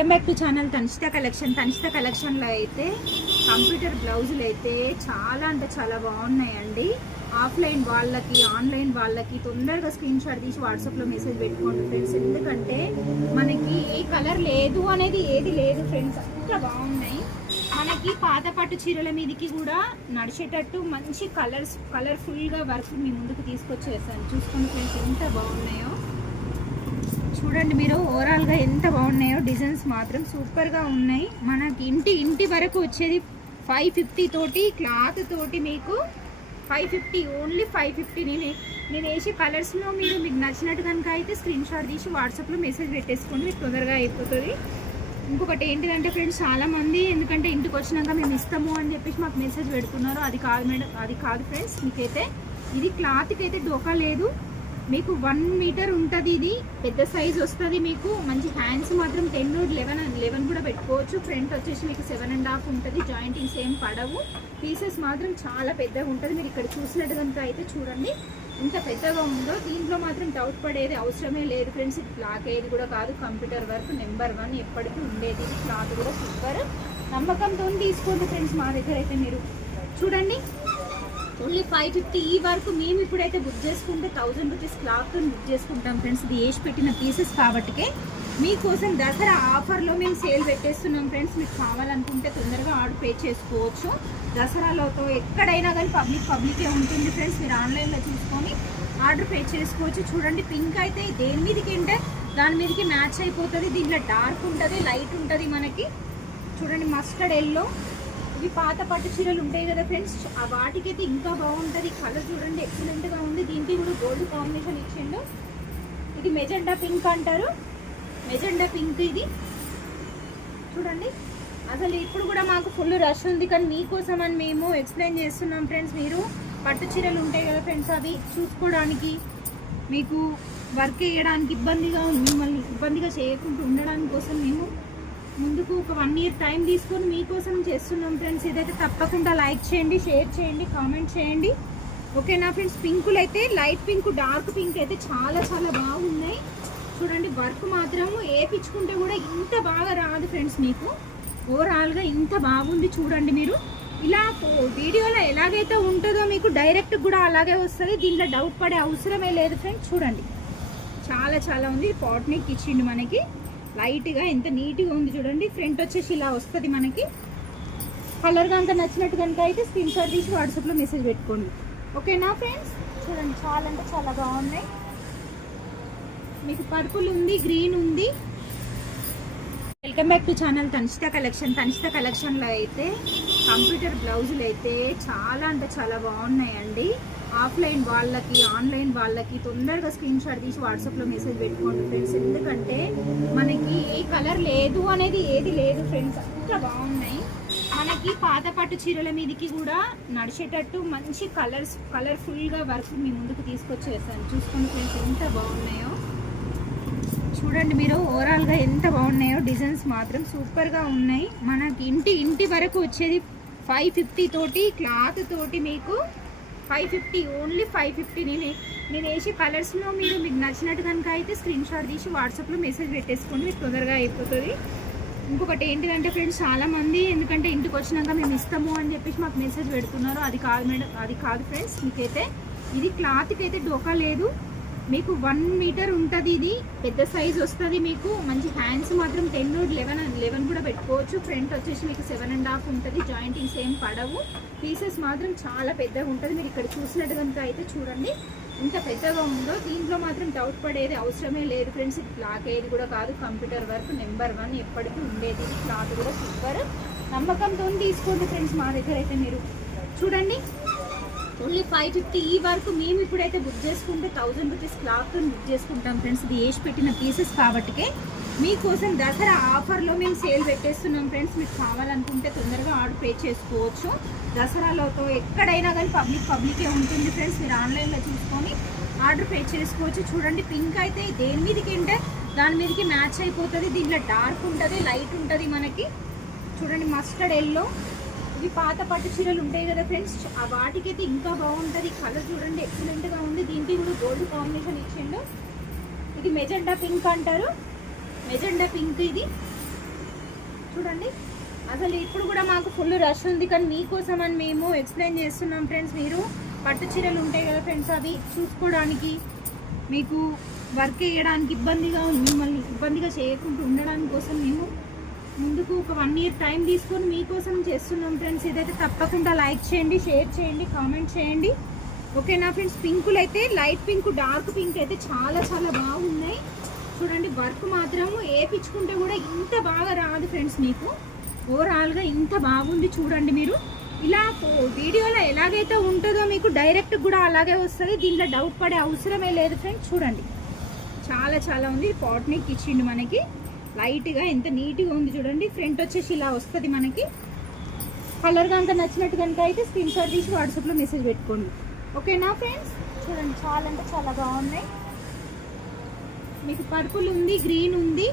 Welcome back to channel తనిష్ట కలెక్షన్లో అయితే computer బ్లౌజులు అయితే చాలా అంటే చాలా బాగున్నాయండి. ఆఫ్లైన్ వాళ్ళకి ఆన్లైన్ వాళ్ళకి తొందరగా స్క్రీన్ షాట్ తీసి వాట్సాప్లో మెసేజ్ పెట్టుకోండి ఫ్రెండ్స్. ఎందుకంటే మనకి ఏ కలర్ లేదు అనేది ఏది లేదు ఫ్రెండ్స్, అంతా బాగున్నాయి. మనకి పాత పట్టు చీరల మీదకి కూడా నడిచేటట్టు మంచి కలర్ఫుల్గా వర్క్ మీ ముందుకు తీసుకొచ్చేసాను. చూసుకోండి ఫ్రెండ్స్ ఎంత బాగున్నాయో. చూడండి మీరు ఓవరాల్గా ఎంత బాగున్నాయో. డిజైన్స్ మాత్రం సూపర్గా ఉన్నాయి. మనకి ఇంటి వరకు వచ్చేది 550 తోటి క్లాత్ తోటి మీకు 550, ఓన్లీ 550. నేను వేసే కలర్స్లో మీకు నచ్చినట్టు కనుక అయితే స్క్రీన్ షాట్ తీసి వాట్సాప్లో మెసేజ్ పెట్టేసుకోండి, మీకు తొందరగా అయిపోతుంది. ఇంకొకటి ఏంటిదంటే ఫ్రెండ్స్, చాలామంది ఎందుకంటే ఇంటికి వచ్చినాక మేము ఇస్తాము అని చెప్పేసి మాకు మెసేజ్ పెడుతున్నారు. అది కాదు మేడం, అది కాదు ఫ్రెండ్స్. మీకైతే ఇది క్లాత్కి అయితే డోకా లేదు. మీకు 1 మీటర్ ఉంటుంది. ఇది పెద్ద సైజ్ వస్తుంది. మీకు మంచి హ్యాండ్స్ మాత్రం 10 నుండి 11 కూడా పెట్టుకోవచ్చు. ఫ్రంట్ వచ్చేసి మీకు 7.5 ఉంటుంది. జాయింటింగ్స్ ఏం పడవు. పీసెస్ మాత్రం చాలా పెద్దగా ఉంటుంది. మీరు ఇక్కడ చూసినట్టు కనుక అయితే చూడండి ఇంత పెద్దగా ఉందో. దీంట్లో మాత్రం డౌట్ పడేది అవసరమే లేదు ఫ్రెండ్స్. ఇది క్లాత్ ఏది కూడా కాదు, కంప్యూటర్ వర్క్ నెంబర్ 1 ఎప్పటికీ ఉండేది. ఇది క్లాత్ కూడా సూపర్. నమ్మకంతో తీసుకోండి ఫ్రెండ్స్. మా దగ్గర అయితే మీరు చూడండి ఓన్లీ 550. ఈ వరకు మేము ఇప్పుడైతే బుక్ చేసుకుంటే 1000 రూపీస్ క్లాత్ బుక్ చేసుకుంటాం ఫ్రెండ్స్. ఇది వేసి పెట్టిన పీసెస్ కాబట్టికే మీకోసం దసరా ఆఫర్లో మేము సేల్ పెట్టేస్తున్నాం ఫ్రెండ్స్. మీకు కావాలనుకుంటే తొందరగా ఆర్డర్ పే చేసుకోవచ్చు. దసరాలోతో ఎక్కడైనా కానీ పబ్లికే ఉంటుంది ఫ్రెండ్స్. మీరు ఆన్లైన్లో చూసుకొని ఆర్డర్ పే చేసుకోవచ్చు. చూడండి పింక్ అయితే దేని మీదకి అంటే దాని మీదకి మ్యాచ్ అయిపోతుంది. దీంట్లో డార్క్ ఉంటుంది, లైట్ ఉంటుంది. మనకి చూడండి మస్టర్డ్ ఎల్లో. ఇవి పాత పట్టు చీరలు ఉంటాయి కదా ఫ్రెండ్స్, ఆ వాటికైతే ఇంకా బాగుంటుంది. కలర్ చూడండి ఎక్సలెంట్గా ఉంది. దీనికి కూడా గోల్డ్ కాంబినేషన్ ఇచ్చిండు. ఇది మెజెండా పింక్ అంటారు. మెజెండా పింక్ ఇది చూడండి. అసలు ఇప్పుడు కూడా మాకు ఫుల్ రష్ ఉంది, కానీ మీకోసం అని మేము ఎక్స్ప్లెయిన్ చేస్తున్నాం ఫ్రెండ్స్. మీరు పట్టు చీరలు ఉంటాయి కదా ఫ్రెండ్స్, అవి చూసుకోవడానికి మీకు వర్క్ వేయడానికి మిమ్మల్ని ఇబ్బందిగా చేయకుండా ఉండడానికి కోసం మేము ముందుకు ఒక 1 ఇయర్ టైం తీసుకొని మీకోసం చేస్తున్నాం ఫ్రెండ్స్. ఇదైతే తప్పకుండా లైక్ చేయండి, షేర్ చేయండి, కామెంట్ చేయండి. ఓకేనా ఫ్రెండ్స్. పింకులు అయితే లైట్ పింక్, డార్క్ పింక్ అయితే చాలా చాలా బాగున్నాయి. చూడండి వర్క్ మాత్రం వేయించుకుంటే కూడా ఇంత బాగా రాదు ఫ్రెండ్స్. మీకు ఓవరాల్గా ఇంత బాగుంది. చూడండి మీరు ఇలా వీడియోలో ఎలాగైతే ఉంటుందో మీకు డైరెక్ట్ కూడా అలాగే వస్తుంది. దీంట్లో డౌట్ పడే అవసరమే లేదు ఫ్రెండ్స్. చూడండి చాలా చాలా ఉంది. పాట్నిక్ ఇచ్చిండు మనకి లైట్గా, ఎంత నీట్గా ఉంది చూడండి. ఫ్రంట్ వచ్చేసి ఇలా వస్తుంది మనకి. కలర్ కనుక నచ్చినట్టు కనుక అయితే స్క్రీన్ షాట్ తీసి వాట్సాప్లో మెసేజ్ పెట్టుకోండి. ఓకేనా ఫ్రెండ్స్. చూడండి చాలా అంటే చాలా బాగున్నాయి. మీకు పర్పుల్ ఉంది, గ్రీన్ ఉంది. వెల్కమ్ బ్యాక్ టు ఛానల్ తనిష్ట కలెక్షన్లో అయితే కంప్యూటర్ బ్లౌజులు అయితే చాలా అంటే చాలా బాగున్నాయండి. ఆఫ్లైన్ వాళ్ళకి ఆన్లైన్ వాళ్ళకి తొందరగా స్క్రీన్ షాట్ తీసి వాట్సాప్లో మెసేజ్ పెట్టుకోండి ఫ్రెండ్స్. ఎందుకంటే మనకి ఏ కలర్ లేదు అనేది ఏది లేదు ఫ్రెండ్స్, అంతా బాగున్నాయి. మనకి పాత పట్టు చీరల మీదకి కూడా నడిచేటట్టు మంచి కలర్ఫుల్గా వర్క్ మీ ముందుకు తీసుకొచ్చేసాను. చూసుకోండి ఫ్రెండ్స్ ఎంత బాగున్నాయో. చూడండి మీరు ఓవరాల్గా ఎంత బాగున్నాయో. డిజైన్స్ మాత్రం సూపర్గా ఉన్నాయి. మనకి ఇంటి వరకు వచ్చేది 550 తోటి క్లాత్ తోటి మీకు 550, ఓన్లీ 550. నేను వేసే కలర్స్లో మీకు నచ్చినట్టు కనుక అయితే స్క్రీన్ షాట్ తీసి వాట్సాప్లో మెసేజ్ పెట్టేసుకోండి, మీకు తొందరగా అయిపోతుంది. ఇంకొకటి ఏంటిదంటే ఫ్రెండ్స్, చాలామంది ఎందుకంటే ఇంటికి వచ్చినాక మేము ఇస్తాము అని చెప్పేసి మాకు మెసేజ్ పెడుతున్నారు. అది కాదు మేడం, అది కాదు ఫ్రెండ్స్. మీకైతే ఇది క్లాత్కి అయితే డోకా లేదు. మీకు 1 మీటర్ ఉంటుంది. ఇది పెద్ద సైజ్ వస్తుంది. మీకు మంచి హ్యాండ్స్ మాత్రం 10 నుండి 11 కూడా పెట్టుకోవచ్చు. ఫ్రంట్ వచ్చేసి మీకు 7.5 ఉంటుంది. జాయింటింగ్స్ ఏం పడవు. పీసెస్ మాత్రం చాలా పెద్దగా ఉంటుంది. మీరు ఇక్కడ చూసినట్టు కనుక అయితే చూడండి ఇంత పెద్దగా ఉందో. దీంట్లో మాత్రం డౌట్ పడేది అవసరమే లేదు ఫ్రెండ్స్. ఇది క్లాత్ ఏది కూడా కాదు, కంప్యూటర్ వర్క్ నెంబర్ 1 ఎప్పటికీ ఉండేది. ఇది క్లాత్ కూడా సూపర్. నమ్మకంతో తీసుకోండి ఫ్రెండ్స్. మా దగ్గర అయితే మీరు చూడండి ఓన్లీ 550. ఈ వరకు మేము ఇప్పుడైతే బుక్ చేసుకుంటే 1000 రూపీస్ క్లాత్ బుక్ చేసుకుంటాం ఫ్రెండ్స్. ఇది వేసి పెట్టిన పీసెస్ కాబట్టికే మీకోసం దసరా ఆఫర్లో మేము సేల్ పెట్టేస్తున్నాం ఫ్రెండ్స్. మీకు కావాలనుకుంటే తొందరగా ఆర్డర్ పే చేసుకోవచ్చు. దసరాలోతో ఎక్కడైనా కానీ పబ్లికే ఉంటుంది ఫ్రెండ్స్. మీరు ఆన్లైన్లో చూసుకొని ఆర్డర్ పే చేసుకోవచ్చు. చూడండి పింక్ అయితే దేని మీదకి అంటే దాని మీదకి మ్యాచ్ అయిపోతుంది. దీంట్లో డార్క్ ఉంటుంది, లైట్ ఉంటుంది. మనకి చూడండి మస్టర్డ్ ఎల్లో. ఇవి పాత పట్టు చీరలు ఉంటాయి కదా ఫ్రెండ్స్, ఆ వాటికైతే ఇంకా బాగుంటుంది. కలర్ చూడండి ఎక్సలెంట్గా ఉంది. దీనికి కూడా గోల్డ్ కాంబినేషన్ ఇచ్చిండు. ఇది మెజెండా పింక్ అంటారు. మెజెండా పింక్ ఇది చూడండి. అసలు ఇప్పుడు కూడా మాకు ఫుల్ రష్ ఉంది, కానీ మీకోసం అని మేము ఎక్స్ప్లెయిన్ చేస్తున్నాం ఫ్రెండ్స్. మీరు పట్టు చీరలు ఉంటాయి కదా ఫ్రెండ్స్, అవి చూసుకోవడానికి మీకు వర్క్ చేయడానికి ఇబ్బందిగా ఉంది, మిమ్మల్ని ఇబ్బందిగా చేయకుండా ఉండడానికి కోసం మేము ముందుకు ఒక 1 ఇయర్ టైం తీసుకొని మీకోసం చేస్తున్నాం ఫ్రెండ్స్. ఇదైతే తప్పకుండా లైక్ చేయండి, షేర్ చేయండి, కామెంట్ చేయండి. ఓకేనా ఫ్రెండ్స్. పింకులు అయితే లైట్ పింక్, డార్క్ పింక్ అయితే చాలా చాలా బాగున్నాయి. చూడండి వర్క్ మాత్రం వేయించుకుంటే కూడా ఇంత బాగా రాదు ఫ్రెండ్స్. మీకు ఓవరాల్గా ఇంత బాగుంది చూడండి. మీరు ఇలా వీడియోలో ఎలాగైతే ఉంటుందో మీకు డైరెక్ట్ కూడా అలాగే వస్తుంది, దీంట్లో డౌట్ పడే అవసరమే లేదు ఫ్రెండ్స్. చూడండి చాలా చాలా ఉంది. పాట్నిక్ ఇచ్చిండు మనకి లైట్గా, ఎంత నీట్గా ఉంది చూడండి. ఫ్రంట్ వచ్చేసి ఇలా వస్తుంది మనకి. కలర్ కనుక నచ్చినట్టు కనుక అయితే స్క్రీన్ షాట్ తీసి వాట్సాప్లో మెసేజ్ పెట్టుకోండి. ఓకేనా ఫ్రెండ్స్. చూడండి చాలా అంటే చాలా బాగున్నాయి. మీకు పర్పుల్ ఉంది, గ్రీన్ ఉంది,